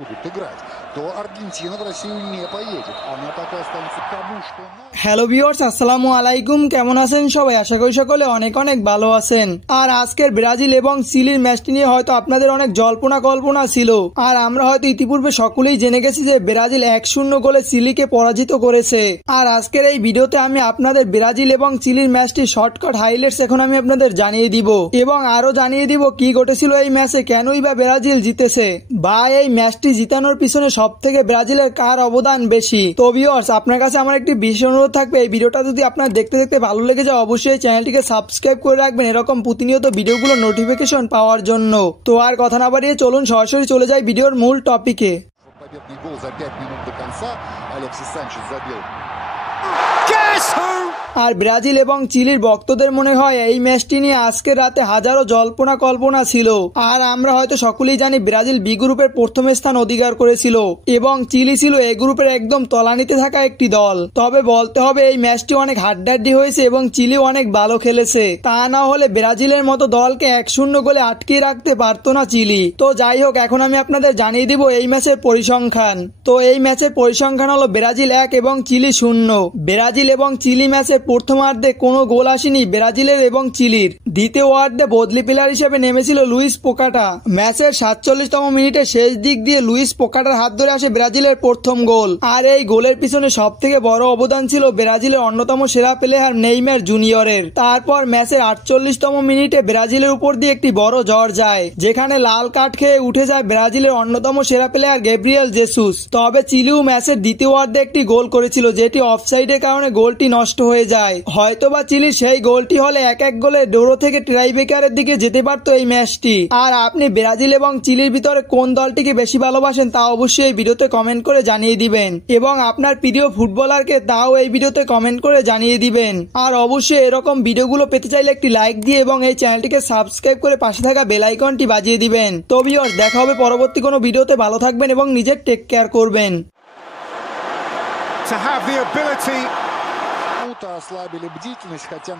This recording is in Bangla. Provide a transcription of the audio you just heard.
будут играть, то Аргентина в Россию не поедет. Она так и останется тому, что надо. হ্যালো ভিউয়ার্স, আসসালামু আলাইকুম। কেমন আছেন সবাই? আশা করি সকলে অনেক অনেক ভালো আছেন। আর আজকের ব্রাজিল এবং চিলির ম্যাচটি নিয়ে হয়তো আপনাদের অনেক জল্পনা কল্পনা ছিল। আর আমরা হয়তো ইতিপূর্বে সকলেই জেনে গেছি যে ব্রাজিল 1-0 গোলে চিলিকে পরাজিত করেছে। আর আজকের এই ভিডিওতে আমি আপনাদের ব্রাজিল এবং চিলির ম্যাচটির শর্টকাট হাইলাইটস এখন আমি আপনাদের জানিয়ে দিব এবং আরো জানিয়ে দিব কি ঘটেছিল এই ম্যাচে, কেনই বা ব্রাজিল জিতেছে বা এই ম্যাচটি জিতানোর পিছনে সবথেকে ব্রাজিলের কার অবদান বেশি। তো ভিউয়ার্স, আপনার কাছে আমার একটি বিশেষ অনুরোধ থাকবে, এই ভিডিওটা যদি আপনার দেখতে দেখতে ভালো লেগে যায় অবশ্যই চ্যানেলটিকে সাবস্ক্রাইব করে রাখবেন এরকম প্রতিনিয়ত ভিডিওগুলো নোটিফিকেশন পাওয়ার জন্য। তো আর কথা না বাড়িয়ে চলুন সরাসরি চলে যাই ভিডিওর মূল টপিকে। Победный гол за 5 минут до конца. Алексис Санчес забил. আর ব্রাজিল এবং চিলির ভক্তদের মনে হয় এই ম্যাচটি নিয়ে আজকের রাতে হাজারো জল্পনা কল্পনা ছিল। আর আমরা হয়তো সকলেই জানি ব্রাজিল বি গ্রুপের প্রথম স্থান অধিকার করেছিল এবং চিলি ছিল এ গ্রুপের একদম তলানিতে থাকা একটি দল। তবে বলতে হবে এই ম্যাচটি অনেক হাড্ডাহাড্ডি হয়েছে এবং চিলি অনেক ভালো খেলেছে। তা না হলে ব্রাজিলের মতো দলকে 1-0 গোলে আটকিয়ে রাখতে পারতো না চিলি। তো যাই হোক, এখন আমি আপনাদের জানিয়ে দিব এই ম্যাচের পরিসংখ্যান। তো এই ম্যাচের পরিসংখ্যান হলো ব্রাজিল 1 এবং চিলি 0। ব্রাজিল এবং চিলি ম্যাচে প্রথমার্ধে কোনো গোল আসেনি ব্রাজিলের এবং চিলির। দ্বিতীয় ওয়ার্ডে বদলি প্লেয়ার হিসেবে নেমেছিল লুইস পোকাটা। ম্যাচের 47তম মিনিটে শেষ দিক দিয়ে লুইস পোকাটার হাত ধরে আসে ব্রাজিলের প্রথম গোল। আর এই গোলের পিছনে সব থেকে বড় অবদান ছিল ব্রাজিলের অন্যতম সেরা প্লেয়ার নেইমার জুনিয়রের। তারপর ম্যাচের 48তম মিনিটে ব্রাজিলের উপর দিয়ে একটি বড় ঝড় যায়, যেখানে লাল কার্ড খেয়ে উঠে যায় ব্রাজিলের অন্যতম সেরা প্লেয়ার গ্যাব্রিয়েল জেসুস। তবে চিলিও ম্যাচের দ্বিতীয় ওয়ার্ডে একটি গোল করেছিল, যেটি অফসাইডের কারণে গোলটি নষ্ট হয়ে যায়। হয়তোবা চিলির সেই গোলটি হলে 1-1 গোলে ড্র থেকে ট্রাইব্রেকারের দিকে যেতে পারত এই ম্যাচটি। আর আপনি ব্রাজিল এবং চিলির ভিতরে কোন দলটিকে বেশি ভালোবাসেন তা অবশ্যই এই ভিডিওতে কমেন্ট করে জানিয়ে দিবেন এবং আপনার প্রিয় ফুটবলারকে তাও এই ভিডিওতে কমেন্ট করে জানিয়ে দিবেন। আর অবশ্যই এরকম ভিডিওগুলো পেতে চাইলে একটি লাইক দিয়ে এবং এই চ্যানেলটিকে সাবস্ক্রাইব করে পাশে থাকা বেল আইকনটি বাজিয়ে দিবেন। তো ভিউয়ার্স, দেখা হবে পরবর্তী কোনো ভিডিওতে। ভালো থাকবেন এবং নিজের টেক কেয়ার করবেন। To have the ability Ослабили бдительность, хотя